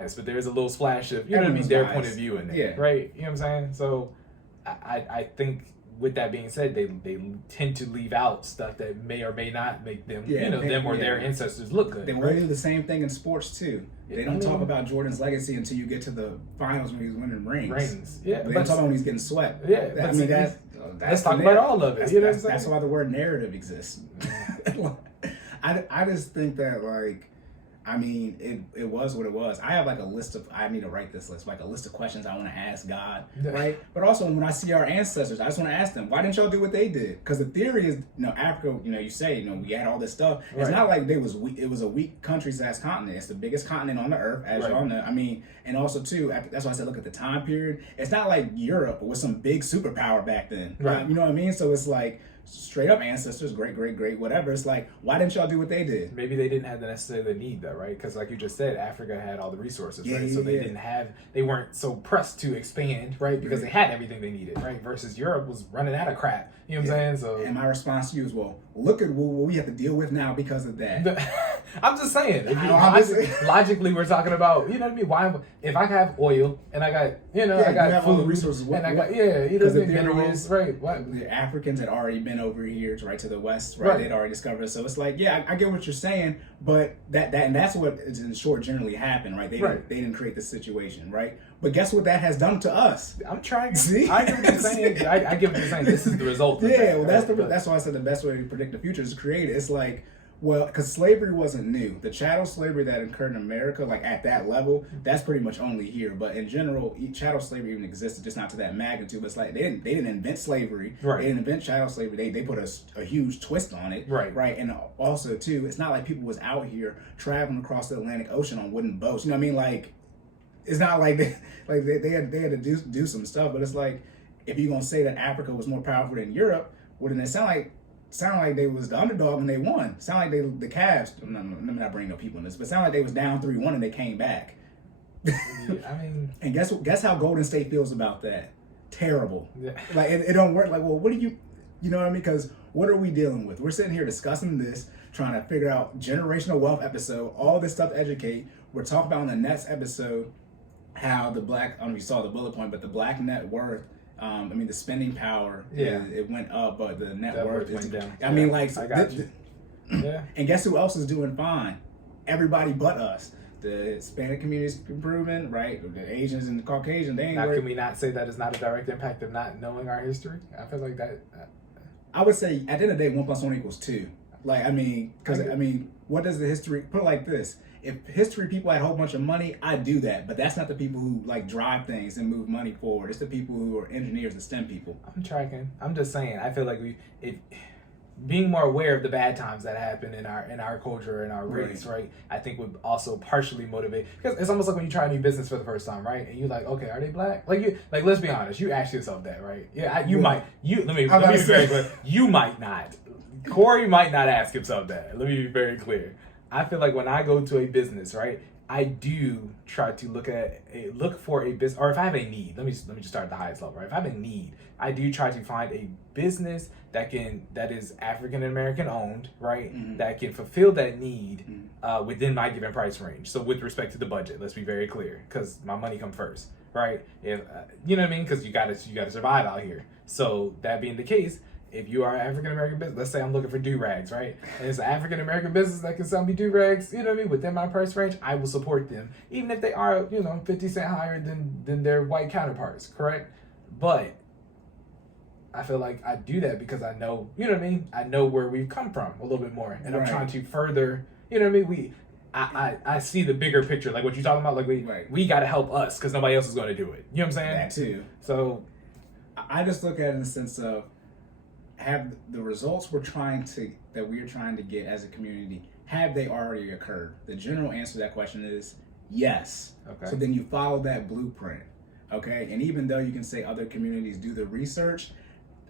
but there's a little splash of, you know what I mean, their point of view in there, right? You know what I'm saying? So I think with that being said, they tend to leave out stuff that may or may not make them, them or their ancestors look good. They will do the same thing in sports too. They don't talk about Jordan's legacy until you get to the finals when he's winning rings. Yeah, they don't talk about when he's getting swept. Yeah, I mean that's let's talk about all of it. That's why the word narrative exists. I just think that, like, I mean, it was what it was. I have like a list of, I need to write this list, like a list of questions I want to ask God, right? But also when I see our ancestors, I just want to ask them, why didn't y'all do what they did? Because the theory is, Africa, you say, we had all this stuff. Right. It's not like it was a weak country-sized continent. It's the biggest continent on the earth, as y'all know. I mean, and also too, that's why I said look at the time period. It's not like Europe was some big superpower back then. Right. You know what I mean? So it's like, straight up ancestors, great, whatever. It's like, why didn't y'all do what they did? Maybe they didn't have the necessary need, though, right? Because like you just said, Africa had all the resources, right? So they weren't so pressed to expand, right? Because they had everything they needed, right? Versus Europe was running out of crap. You know what I'm saying? So, and my response to you is, well, look at what we have to deal with now because of that. I'm just saying. Logically, we're talking about, you know what I mean? Why, if I have oil and I got, I got food, all the resources, and I got, minerals, right? The Africans had already been over here, right to the west, right? They'd already discovered it. So it's like, I get what you're saying, but that's what in short generally happened, right? They didn't create the situation, right? But guess what that has done to us? I'm trying. See, I get what you're saying. I get what you're saying. This is the result. That's why I said the best way to predict the future is to create it. It's like, well, because slavery wasn't new. The chattel slavery that occurred in America, like at that level, that's pretty much only here. But in general, chattel slavery even existed, just not to that magnitude. But it's like they didn't invent slavery. Right. They didn't invent chattel slavery. They put a huge twist on it. Right. And also too, it's not like people was out here traveling across the Atlantic Ocean on wooden boats. You know what I mean? Like, it's not like they had to do some stuff. But it's like, if you're gonna say that Africa was more powerful than Europe, well, then it sound like they was the underdog and they won. Sound like the Cavs. Let me not bring no people in this, but sound like they was down 3-1 and they came back. I mean, and guess how Golden State feels about that? Terrible. Yeah. Like it don't work. Like, well, what do you know what I mean? Because what are we dealing with? We're sitting here discussing this, trying to figure out generational wealth episode, all this stuff to educate. We're talking about in the next episode how the black. I don't know if you saw the bullet point, but the black net worth. The spending power, it went up, but the net worth went down. I mean, like, I got you. And guess who else is doing fine? Everybody but us. The Hispanic community's improving, right? The Asians and the Caucasian, they ain't. Now, can we not say that it's not a direct impact of not knowing our history? I feel like that. I would say at the end of the day, 1 + 1 = 2. Like, what does the history, put it like this? If history people had a whole bunch of money, I'd do that. But that's not the people who like drive things and move money forward. It's the people who are engineers and STEM people. I'm tracking. I'm just saying. I feel like being more aware of the bad times that happen in our culture and our race, right? I think would also partially motivate, because it's almost like when you try a new business for the first time, right? And you're like, okay, are they black? Like let's be honest. You ask yourself that, right? Yeah, let me be very clear. You might not. Cory might not ask himself that. Let me be very clear. I feel like when I go to a business, right, I do try to look for a business, or if I have a need, let me just start at the highest level, right? If I have a need, I do try to find a business that is African American owned, right? Mm-hmm. That can fulfill that need within my given price range. So with respect to the budget, let's be very clear, because my money comes first, right? If you know what I mean, because you gotta survive out here. So that being the case, if you are an African American business, let's say I'm looking for do-rags, right? And it's an African American business that can sell me do-rags, you know what I mean, within my price range, I will support them, even if they are, 50 cents higher than their white counterparts, correct? But I feel like I do that because I know, you know what I mean? I know where we've come from a little bit more, and I'm trying to further, you know what I mean? I see the bigger picture, like what you're talking about, like we got to help us because nobody else is going to do it. You know what I'm saying? That too. So I just look at it in the sense of, have the results we're trying to get as a community, have they already occurred? The general answer to that question is yes. Okay. So then you follow that blueprint, okay? And even though you can say other communities do the research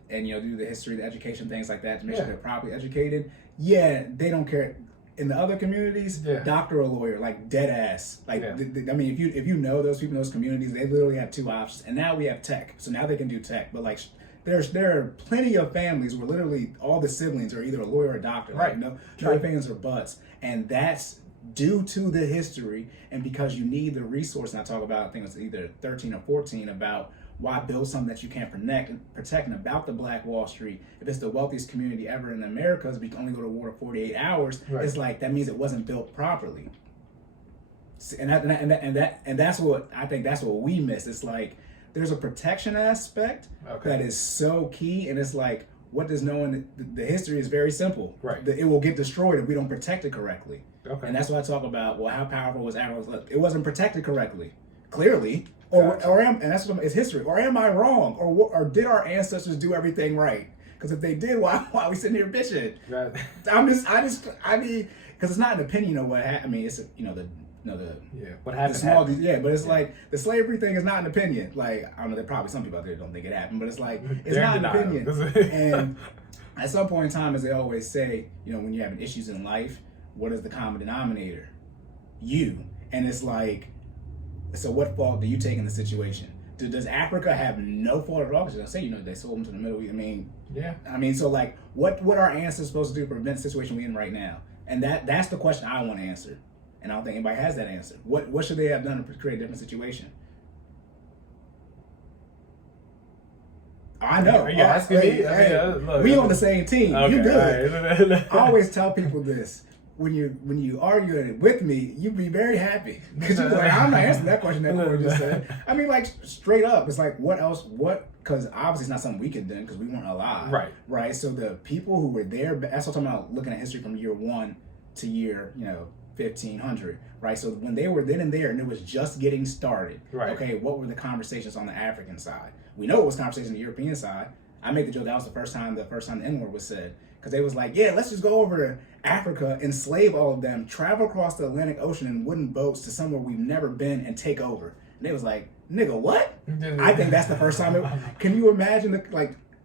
and do the history, the education, things like that to make sure they're properly educated, they don't care. In the other communities, doctor or lawyer, like dead ass. Like if you know those people in those communities, they literally have two options. And now we have tech, so now they can do tech, but like. There are plenty of families where literally all the siblings are either a lawyer or a doctor. Right. Like no ifs or buts. And that's due to the history and because you need the resource. And I talk about, I think it's either 13 or 14, about why build something that you can't protect, and about the Black Wall Street. If it's the wealthiest community ever in the Americas, we can only go to war 48 hours. Right. It's like, that means it wasn't built properly. And that's what I think, that's what we miss. It's like, there's a protection aspect that is so key, and it's like, what does knowing the history is very simple. Right. It will get destroyed if we don't protect it correctly. Okay. And that's why I talk about, well, how powerful was Africa? It wasn't protected correctly, clearly. And that's what it's history. Or am I wrong? Or did our ancestors do everything right? Because if they did, why are we sitting here bitching? Right. I mean, because it's not an opinion of what happened. I mean, it's what happened. But it's like the slavery thing is not an opinion. Like, I don't know, there are probably some people out there that don't think it happened, but it's like, it's not an opinion. And at some point in time, as they always say, when you're having issues in life, what is the common denominator? You. And it's like, so what fault do you take in the situation? Does Africa have no fault at all? Because I say, they sold them to the Middle East. I mean, so like, what are ancestors supposed to do to prevent the situation we're in right now? And that's the question I want to answer. And I don't think anybody has that answer. What should they have done to create a different situation? I know. You're asking me? We on the same team. Okay, You good. Right. I always tell people this. When you argue with me, you be very happy. Because you're like, I'm not answering that question that Cory just said. I mean, like, straight up. It's like, what else? Because obviously it's not something we could do because we weren't alive. Right. Right? So the people who were there, that's what I'm talking about, looking at history from year 1 to year, 1500, right? So when they were then and there and it was just getting started, right. Okay, what were the conversations on the African side? We know it was conversations on the European side. I made the joke that was the first time the N-word was said, because they was like, yeah, let's just go over to Africa, enslave all of them, travel across the Atlantic Ocean in wooden boats to somewhere we've never been and take over. And they was like, nigga, what? I think that's the first time. Can you imagine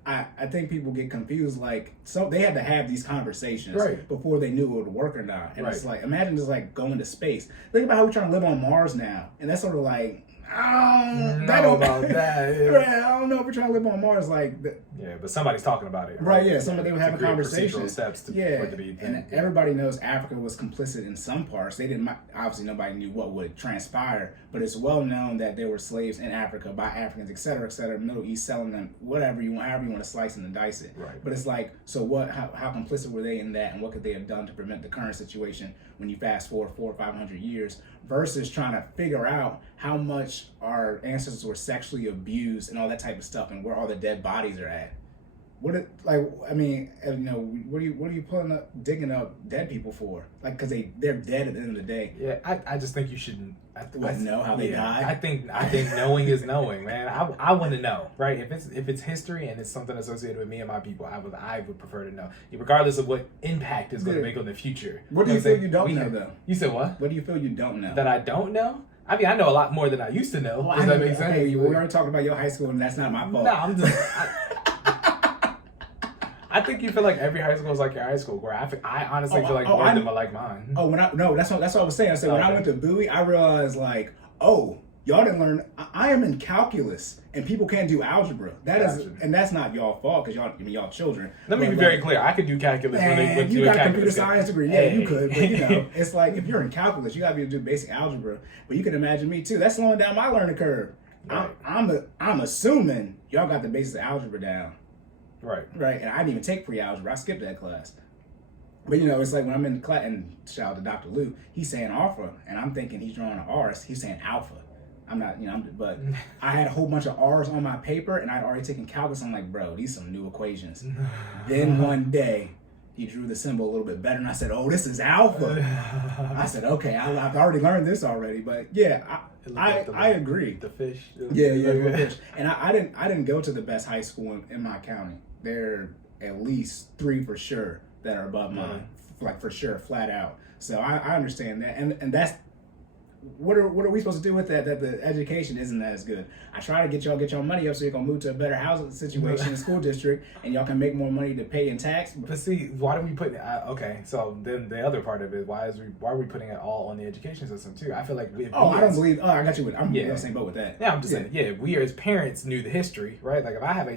I think people get confused. Like, so they had to have these conversations before they knew it would work or not. And it's like, imagine just like going to space. Think about how we're trying to live on Mars now, and that's sort of like, I don't know about that. Yeah. I don't know if we're trying to live on Mars like that. Yeah, but somebody's talking about it. Right? Yeah, somebody would have a conversation. Steps to and everybody knows Africa was complicit in some parts. They didn't. Obviously, nobody knew what would transpire, but it's well known that there were slaves in Africa by Africans, et cetera, Middle East selling them, whatever you want, however you want to slice and dice it. Right. But it's like, so what? How complicit were they in that, and what could they have done to prevent the current situation when you fast forward 400 or 500 years, versus trying to figure out how much our ancestors were sexually abused and all that type of stuff, and where all the dead bodies are at. What are you digging up dead people for? Like, because they're dead at the end of the day. Yeah, I just think you shouldn't. Know how they died. I think knowing is knowing, man. I want to know, right? If it's history and it's something associated with me and my people, I would prefer to know, regardless of what impact it's going to make on the future. What do you feel you don't know, though? You said what? What do you feel you don't know? That I don't know? I mean, I know a lot more than I used to know. Does that make sense? Okay, we already talked about your high school, and that's not my fault. No, I'm just. I think you feel like every high school is like your high school, where I honestly feel like both of them are like mine. That's what I was saying. I said when I went to Bowie, I realized like, y'all didn't learn. I am in calculus, and people can't do algebra. And that's not y'all fault because y'all children. Let me be very clear. I could do calculus when they went to you a got a computer calculus science degree. Yeah, you could, but it's like if you're in calculus, you gotta be able to do basic algebra. But you can imagine me too. That's slowing down my learning curve. Right. I'm assuming y'all got the basics of algebra down. Right. And I didn't even take pre-algebra. I skipped that class. But it's like when I'm in class, and shout out to Dr. Lou, he's saying alpha, and I'm thinking he's drawing an R. He's saying alpha. I'm not, but I had a whole bunch of R's on my paper, and I'd already taken calculus. I'm like, bro, these some new equations. Then one day, he drew the symbol a little bit better, and I said, oh, this is alpha. I said, okay, I've already learned this already, but yeah, I agree. The fish. Yeah, the fish. And I didn't go to the best high school in my county. There are at least 3 for sure that are above mine, like for sure, flat out. So I understand that, and that's what are we supposed to do with that? That the education isn't as good. I try to get y'all money up so you're gonna move to a better housing situation in the school district, and y'all can make more money to pay in tax. But see, why do we put? Okay, so then the other part of it, why are we putting it all on the education system too? I feel like I don't believe. Oh, I got you. I'm in the same boat with that. Yeah, I'm just saying. Yeah, we as parents knew the history, right? Like if I have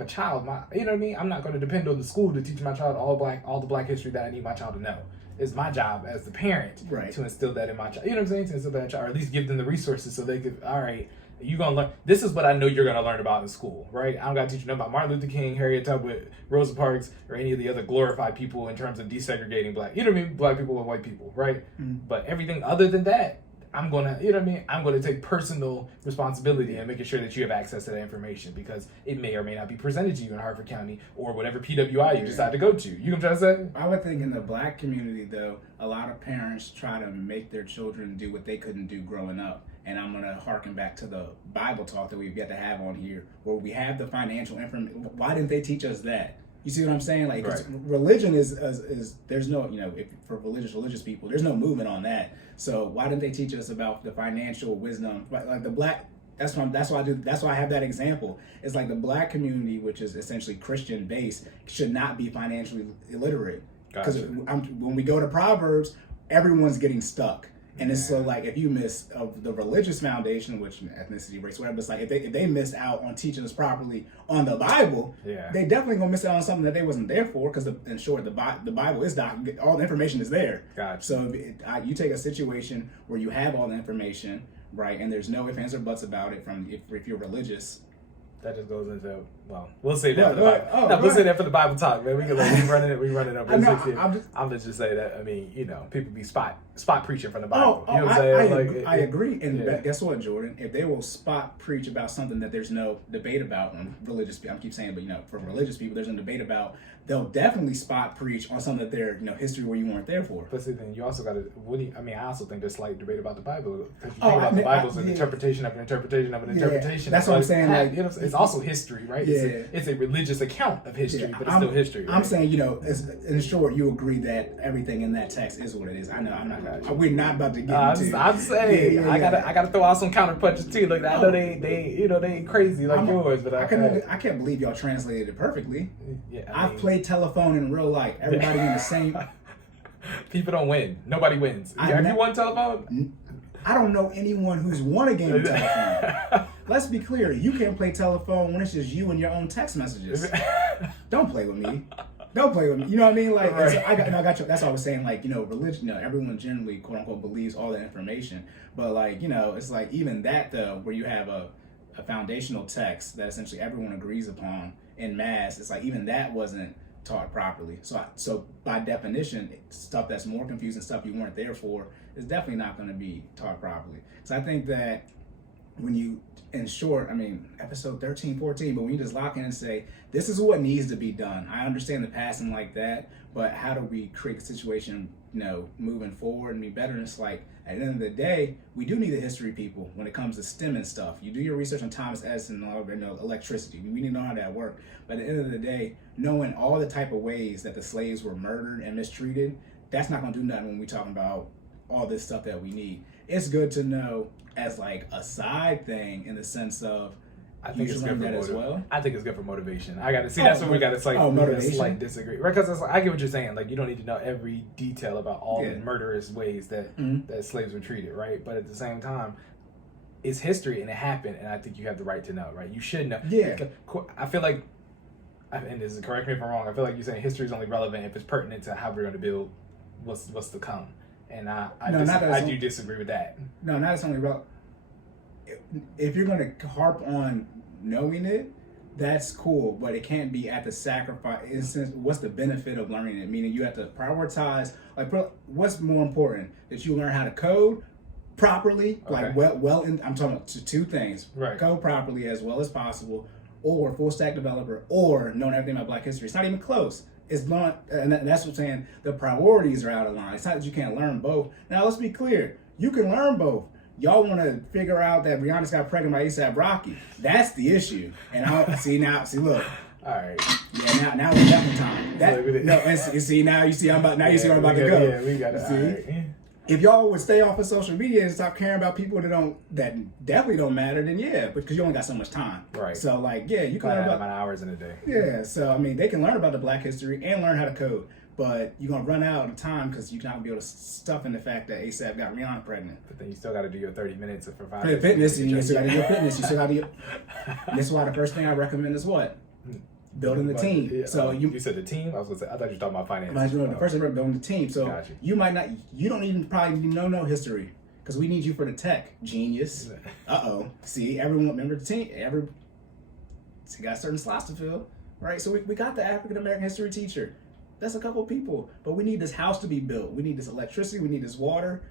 a child, you know what I mean? I'm not going to depend on the school to teach my child all the black history that I need my child to know. It's my job as the parent to instill that in my child. You know what I'm saying? To instill that in my child, or at least give them the resources so they could, all right, you're going to learn. This is what I know you're going to learn about in school, right? I don't got to teach you nothing about Martin Luther King, Harriet Tubman, Rosa Parks, or any of the other glorified people in terms of desegregating black, you know what I mean? Black people and white people, right? But everything other than that, I'm going to, you know what I mean? I'm going to take personal responsibility in making sure that you have access to that information because it may or may not be presented to you in Harford County or whatever PWI you decide to go to. You know what I'm trying to say? I would think in the black community, though, a lot of parents try to make their children do what they couldn't do growing up. And I'm going to harken back to the Bible talk that we've got to have on here where we have the financial information. Why didn't they teach us that? You see what I'm saying? Like, religion is there's no, you know, if for religious people, there's no movement on that. So why didn't they teach us about the financial wisdom? Like the black, that's why I have that example. It's like the black community, which is essentially Christian based, should not be financially illiterate. Because when we go to Proverbs, everyone's getting stuck. And it's so like if you miss the religious foundation, which ethnicity, race, whatever, it's like if they missed out on teaching us properly on the Bible, they definitely gonna miss out on something that they wasn't there for. Because in short, the Bible is all the information is there. So you take a situation where you have all the information, right, and there's no ifs, ands, or buts about it. From if you're religious. That just goes into, well, we'll say that for the Bible. We'll say that for the Bible talk, man. We running up. I'm just say that. I mean, you know, people be spot preaching from the Bible. You know what I'm saying? I agree. And guess what, Jordan? If they will spot preach about something that there's no debate about on religious people, I keep saying, but you know, for religious people, there's no debate about. They'll definitely spot preach on something that they're, you know, history where you weren't there for. But see, then you also got to. I also think there's slight debate about the Bible. If you think about the Bible's an interpretation of an interpretation of an interpretation. That's what I'm saying. Like, you know, it's also history, right? It's a religious account of history, but it's still history. Right? I'm saying, you know, in short, you agree that everything in that text is what it is. I know. I'm not. We're not about to get into. I'm saying I gotta throw out some counterpunches too. Look, I know they you know they ain't crazy like yours, but I can't believe y'all translated it perfectly. I've played telephone in real life. Everybody in the same. People don't win. Nobody wins. Have you won telephone? I don't know anyone who's won a game of telephone. Let's be clear. You can't play telephone when it's just you and your own text messages. Don't play with me. Don't play with me. You know what I mean? Like, so I got you. That's what I was saying. Like, you know, religion. You know, everyone generally, quote unquote, believes all that information. But like, you know, it's like even that though, where you have a foundational text that essentially everyone agrees upon in mass. It's like even that wasn't taught properly. So by definition, stuff that's more confusing, stuff you weren't there for, is definitely not going to be taught properly. So I think that when you, in short, I mean, episode 13, 14, but when you just lock in and say, this is what needs to be done. I understand the passing like that, but how do we create a situation, you know, moving forward and be better? And it's like, at the end of the day, we do need the history people when it comes to STEM and stuff. You do your research on Thomas Edison and all, you know, electricity. We need to know how that worked. But at the end of the day, knowing all the type of ways that the slaves were murdered and mistreated, that's not going to do nothing when we're talking about all this stuff that we need. It's good to know as like a side thing in the sense of I think it's good for as well. I think it's good for motivation. I got to see that's what we got to slight disagree, right? Because I get what you're saying. Like you don't need to know every detail about all the murderous ways that that slaves were treated, right? But at the same time, it's history and it happened, and I think you have the right to know, right? You should know. Yeah. I feel like, and this is correct me if I'm wrong. I feel like you're saying history is only relevant if it's pertinent to how we're going to build what's to come, and I do disagree with that. No, not it's only relevant. If you're going to harp on knowing it, that's cool, but it can't be at the sacrifice. What's the benefit of learning it? Meaning you have to prioritize. Like, what's more important? That you learn how to code properly, like I'm talking about two things: code properly as well as possible, or full stack developer, or knowing everything about Black history. It's not even close. It's not, and that's what I'm saying. The priorities are out of line. It's not that you can't learn both. Now let's be clear: you can learn both. Y'all want to figure out that Rihanna got pregnant by A$AP Rocky. That's the issue. And look. All right. Yeah, now it's definitely time. You see where I'm about to go. Yeah, we got it. See? Right. If y'all would stay off of social media and stop caring about people that definitely don't matter, then yeah, because you only got so much time. Right. So like, yeah, you can learn about hours in a day. Yeah. So I mean, they can learn about the Black history and learn how to code. But you're going to run out of time because you're not going to be able to stuff in the fact that A$AP got Rihanna pregnant. But then you still got to do your 30 minutes for 5 minutes. Fitness, you still got to do your fitness. You still got to do your... This is why the first thing I recommend is what? building the team. Yeah. So you said the team. I was gonna say. I thought you were talking about finance. The first thing we're building the team. So Gotcha. you might not. You don't even probably know history because we need you for the tech genius. See, everyone remember the team. So got certain slots to fill, right? So we got the African American history teacher. That's a couple of people, but we need this house to be built. We need this electricity. We need this water.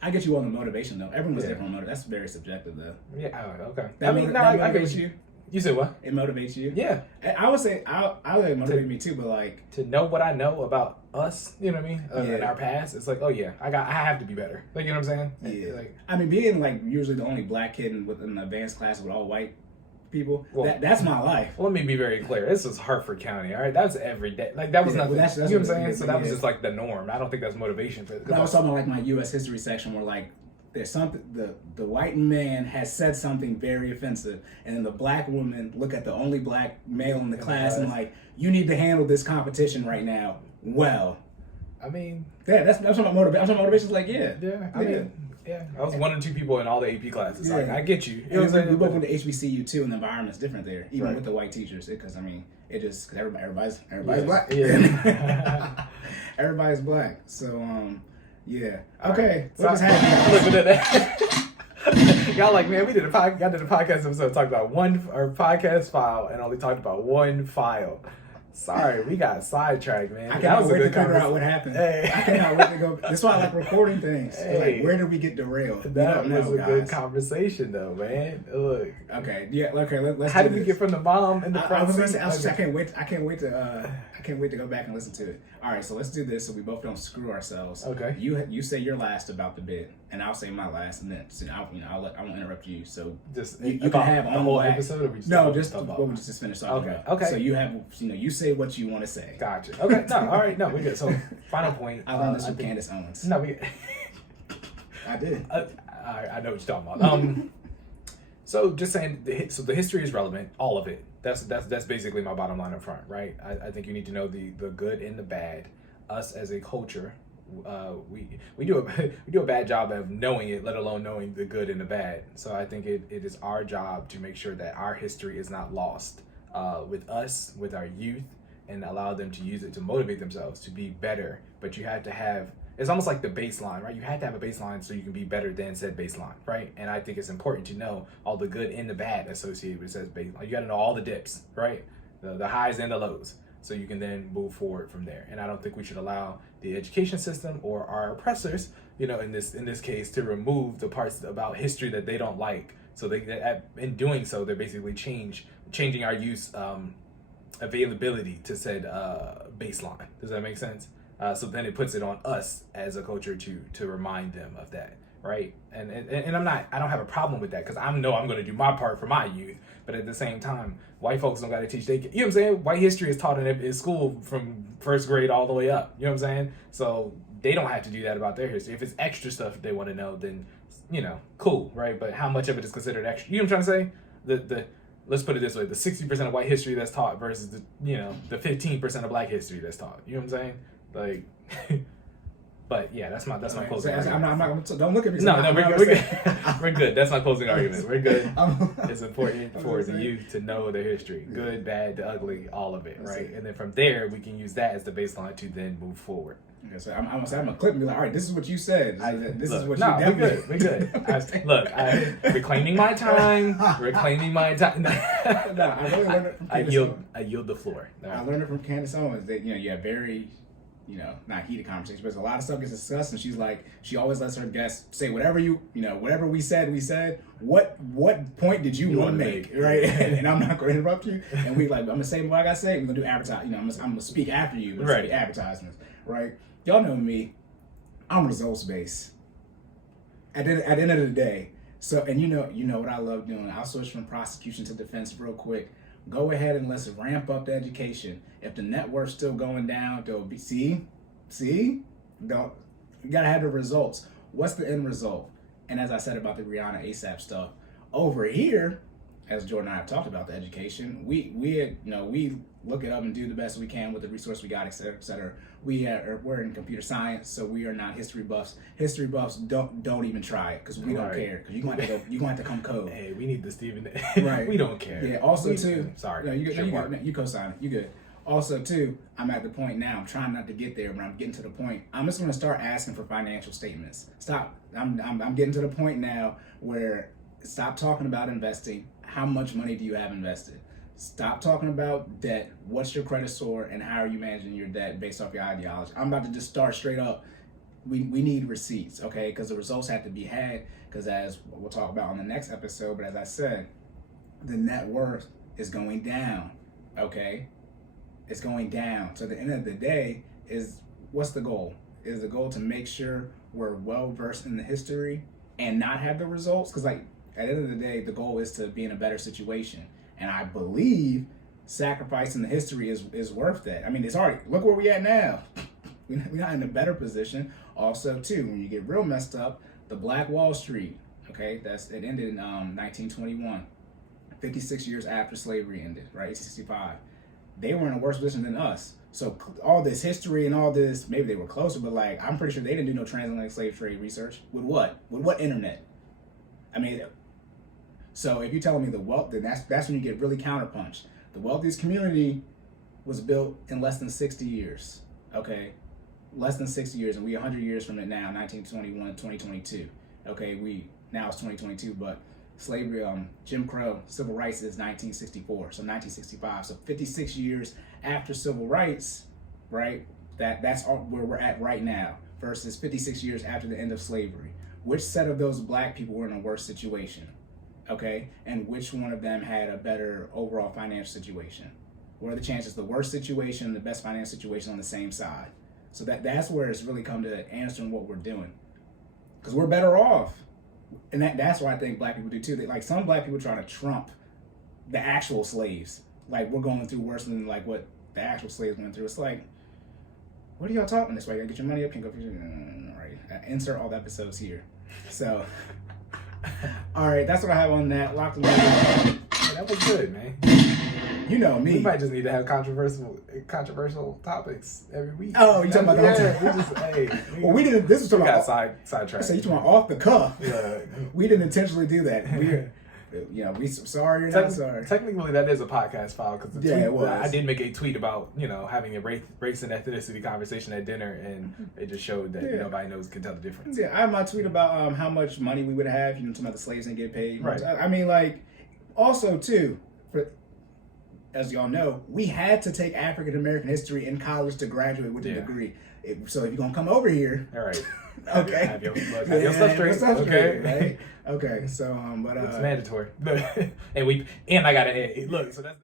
I get you on the motivation though. Everyone's different on motivation. That's very subjective though. Yeah. Okay. That motivates you. You said what? It motivates you. Yeah. I would say I would motivate me too, but like to know what I know about us, you know what I mean, in our past. It's like, oh yeah, I have to be better. Like, you know what I'm saying? Yeah. Like, I mean, being like usually the only black kid with an advanced class with all white people. Well, that's my life. Well, let me be very clear. This was Hartford County, all right? That was every day. Like, that was nothing. That's you know what I'm saying? So that was just like the norm. I don't think that's motivation for it. I was talking about like my U.S. history section where like there's something, the white man has said something very offensive, and then the black woman look at the only black male in the class and like, you need to handle this competition right now. Well, I mean, yeah, that's what motivation. I'm talking motivation's like, I was one or two people in all the AP classes. Yeah. Like, I get you. You know what I'm saying? We both went to HBCU too, and the environment's different there, even with the white teachers. Because I mean, cause everybody's black. Yeah. Everybody's black. So yeah. All okay. Right. What just happened? Y'all like, man, we did a podcast episode talked about podcast file and only talked about one file. Sorry, we got sidetracked, man. I cannot wait to figure out what happened. Hey. I cannot wait to go. That's why I like recording things. Hey. Like, where did we get derailed? That was a good conversation, though, man. Look. Okay. Yeah. Okay. Let's. How did we get from the mom and the front seat? I can't wait. I can't wait to go back and listen to it. All right. So let's do this so we both don't screw ourselves. Okay. You say your last about the bid, and I'll say my last, and then I won't interrupt you. So just you can have the whole episode, or we just finish talking about. Okay. So you have you say what you want to say. Gotcha. Okay. No. All right. No, we good. So final point. I learned this from Candace Owens. No, we. I did. I know what you're talking about. So just saying, the history is relevant, all of it. That's basically my bottom line up front, right? I think you need to know the good and the bad. Us as a culture, we do a bad job of knowing it, let alone knowing the good and the bad. So I think it is our job to make sure that our history is not lost with us, with our youth, and allow them to use it to motivate themselves to be better. But you have to have, it's almost like the baseline, right? You have to have a baseline so you can be better than said baseline, right? And I think it's important to know all the good and the bad associated with said baseline. You got to know all the dips, right? The highs and the lows, so you can then move forward from there. And I don't think we should allow the education system or our oppressors, in this case, to remove the parts about history that they don't like. So in doing so, they're basically changing our use availability to said baseline. Does that make sense? So then it puts it on us as a culture to remind them of that, right? And I don't have a problem with that because I know I'm going to do my part for my youth. But at the same time, white folks don't got to teach. You know what I'm saying? White history is taught in school from first grade all the way up. You know what I'm saying? So they don't have to do that about their history. If it's extra stuff they want to know, then cool, right? But how much of it is considered extra? You know what I'm trying to say? Let's put it this way: the 60% of white history that's taught versus the 15% of black history that's taught. You know what I'm saying? Like, but yeah, that's my closing argument. I'm not. Don't look at me. No, we're good. We're good. That's my closing argument. We're good. It's important for the youth to know their history, good, bad, the ugly, all of it, right? And then from there, we can use that as the baseline to then move forward. Okay, so I'm gonna clip and be like, all right, this is what you said. This is what you did. We're good. Reclaiming my time. Reclaiming my time. No, I really learned it from Candace Owens. I yield the floor. I learned it from Candace Owens that you have very, not heated conversations, but a lot of stuff gets discussed, and she always lets her guests say whatever whatever we said. What point did you want to make, right? And I'm not going to interrupt you. And I'm gonna say what I gotta say. We're gonna do advertise. I'm gonna speak after you. But right. Advertisements, right? Y'all know me. I'm results based. At the end of the day. So, and you know what I love doing. I'll switch from prosecution to defense real quick. Go ahead and let's ramp up the education. If the net worth's still going down, there'll be you gotta have the results. What's the end result? And as I said about the Rihanna ASAP stuff, over here, as Jordan and I have talked about, the education, we look it up and do the best we can with the resource we got, et cetera, et cetera. We're in computer science, so we are not history buffs. History buffs don't even try it because we don't care. Because you're going to have to come code. Hey, we need the Stephen. Right. We don't care. Yeah. Also, too. Sorry. No, you co-sign it. You good. Also, too, I'm at the point now. I'm trying not to get there, but I'm getting to the point. I'm just going to start asking for financial statements. Stop. I'm getting to the point now where stop talking about investing. How much money do you have invested? Stop talking about debt. What's your credit score and how are you managing your debt based off your ideology? I'm about to just start straight up. We need receipts, okay? Because the results have to be had. Because as we'll talk about on the next episode, but as I said, the net worth is going down, okay? It's going down. So at the end of the day, what's the goal? Is the goal to make sure we're well versed in the history and not have the results? Because like at the end of the day, the goal is to be in a better situation. And I believe sacrificing the history is worth that. I mean, it's already, look where we at now. We're not in a better position. Also, too, when you get real messed up, the Black Wall Street, okay, it ended in 1921, 56 years after slavery ended, right, 1865. They were in a worse position than us. So all this history and all this, maybe they were closer, but like, I'm pretty sure they didn't do no transatlantic slave trade research. With what? With what internet? I mean, so if you're telling me the wealth, then that's when you get really counterpunched. The wealthiest community was built in less than 60 years, okay? Less than 60 years, and we 100 years from it now, 1921, 2022. Okay, now it's 2022, but slavery, Jim Crow, civil rights is 1964, so 1965. So 56 years after civil rights, right? That's where we're at right now versus 56 years after the end of slavery. Which set of those black people were in a worse situation? Okay, and which one of them had a better overall financial situation? What are the chances the worst situation and the best financial situation on the same side? So that's where it's really come to answering what we're doing, because we're better off, and that's why I think black people do too. Like some black people try to trump the actual slaves, like we're going through worse than like what the actual slaves went through. It's like, what are y'all talking this way? You gotta get your money up, can go. All right, insert all the episodes here. So. All right, that's what I have on that. Locked and loaded. That was good, man. You know me. We might just need to have controversial topics every week. Oh, you talking about that? We just, well, we didn't. This was talking about sidetracked. So you talking about off the cuff? Yeah. We didn't intentionally do that. We sorry or not sorry. Technically, that is a podcast file because it was. I did make a tweet about having a race and ethnicity conversation at dinner, and it just showed that nobody can tell the difference. Yeah, I have my tweet about how much money we would have. Talking about the slaves didn't get paid. Right. I mean, like, also too, as y'all know, we had to take African American history in college to graduate with a degree. So if you're gonna come over here, all right. Okay. Have your stuff straight. Okay. Right? Okay. So, but it's mandatory. And I gotta look. So that's.